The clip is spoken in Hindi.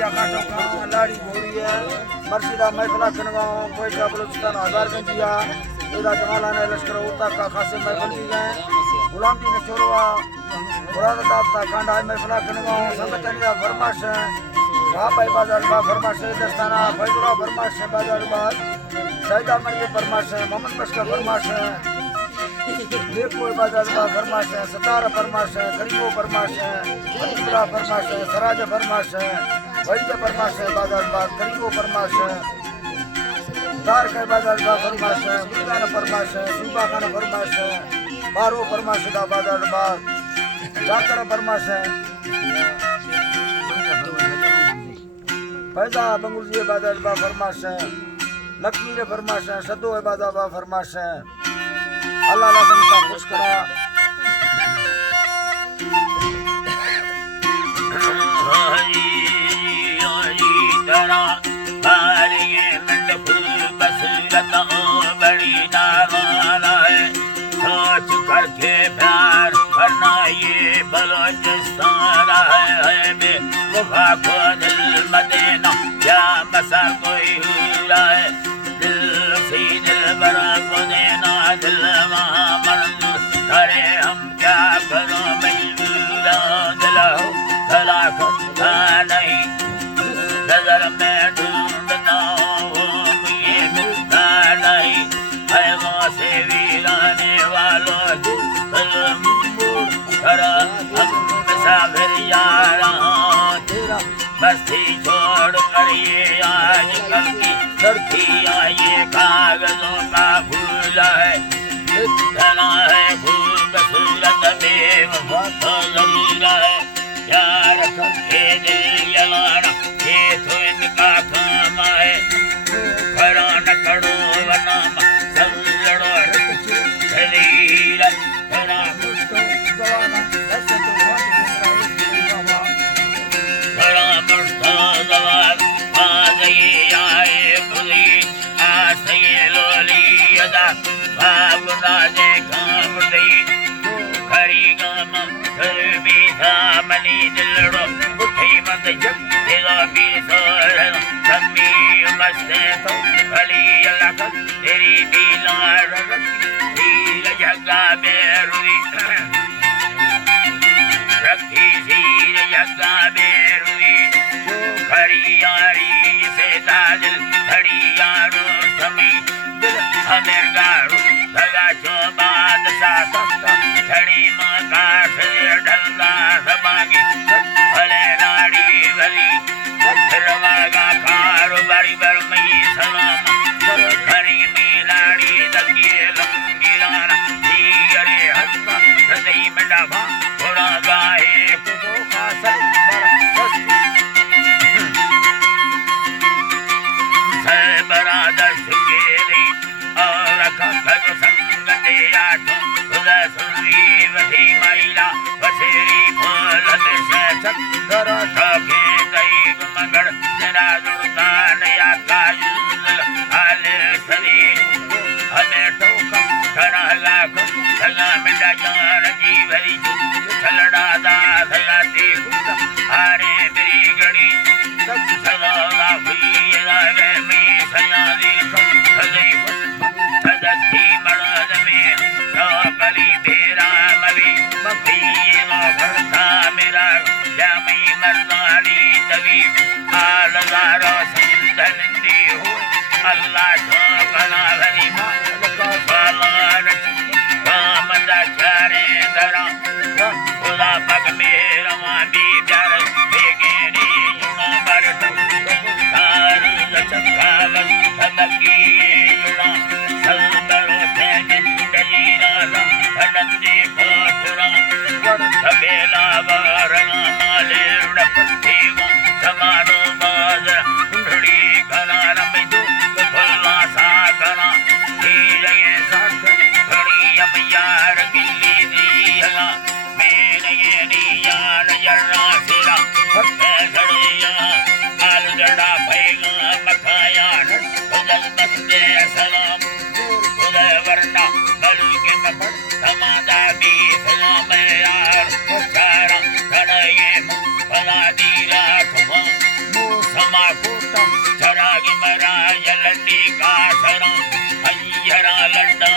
काटो गाँव लाड़ी घोड़ी है मर्सिदा महफिला खनगांव कोयटा बलूचिस्तान हजारगंजिया इधर जमालाना लश्कर उता का खासे महफिल दी गए गुलाम दी ने छोरवा मुरादाबाद था कांडा महफिला खनगांव संगतनिया फरमाश है वहाँ भाई बाजार बा फरमाश है दस्ताना फैजुला फरमाश है बाजार बाद सैदा मरिय फरमाश है मोहम्मद बशका फरमाश है देखो बाजार बा फरमाश है सतारा फरमाश है करीबो फरमाश है अब्दुल्ला फरमाश है सराज फरमाश है वैद फरमाश है बाजार बा करीबो फरमाश है दार का बाजार बा फरमाश है मुल्तान फरमाश है सूबा खान फरमाश है बारो फरमाश का बाजार बा जाकर फरमाश है पैदा बंगुलिये बाजार बा फरमाश है लक्ष्मी रे फरमाश है सदो है बाजार बा फरमाश है अल्लाह ला संता खुश करा हरी हरी दरा बारिये मंडपुर बसरता बड़ी नावाना है सोच करके प्यार करना ये बलोचिस्तान है बे वफा को दिल मदीना या मसा कोई हुआ है दिल सी दिल बरा को देना दिल मंजूर करे हम क्या करो मिलूला दिलाओ सलाखत नहीं नजर में ढूंढता हूँ ये मिलता नहीं है वो से वीराने वालों करा हम मुसाफिर यारा तेरा बस्ती छोड़ कर ये आज कल की धरती आए कागजों का फूल है इतना है फूल बसूरत में बहुत जरूर है प्यार करके दिल जलाना ये तो इनका काम है खड़ा न करो वनामा सब लड़ो शरीर तेरा मुझको जवाना ऐसे तो बड़ा मुझको जवान आ गई आए बुली आस ये लोली अदा भावना जे काम दई खरी गाम कर भी सामनी दिलड़ो उठी मत जग तेरा भी सोर कमी मस्ते तो खली अलग तेरी भी लाड़ हील जगा बेरुई रखी सीर जगा बेरुई जो खरी यारी से ताजल खड़ी यारो समी दिल हमें गारू धगा जो बाद साथ खड़ी मका से ढलना सबागी भले लाड़ी भली रवागा खारो बारी बर मई सलाम खरी में लाड़ी दगिए लंगी राना दीगरे हस्ता सदई मंडा भा थोड़ा गाए पुदो खासर सर बरादर सुकेरी और खत संगते आठो खुदा सुनी वधी महिला वसेरी फूल से चक्कर ठोके गई मंगड़ तेरा दुर्गान या काजुल आले सरी हमें टोका करा लाख सगा मिटा जान की भरी छलड़ा दा सलाती हारे मेरी गड़ी सदा हुई लागे में सयादी खले सदस्ती मर्द में नौकरी तेरा मली मक्खी भरता मेरा जामी मर्दानी तभी आलगारो संधनती हो अल्लाह ठोकना भरी माल सामान कामदा चारे दरा खुदा पग मेरा भी प्यार बेगेरी जुना बरत कार लचकावत सबकी जुना सल्बरो तेजंडली राला धनंदी खोटुरा सबेला वारणा माले उड़पत्ती वो समारो बाजरा कुंडली घनार में दो खुल्ला मा कूटम चरागी मराय लड्डी कासरा अय्यरा लड्डा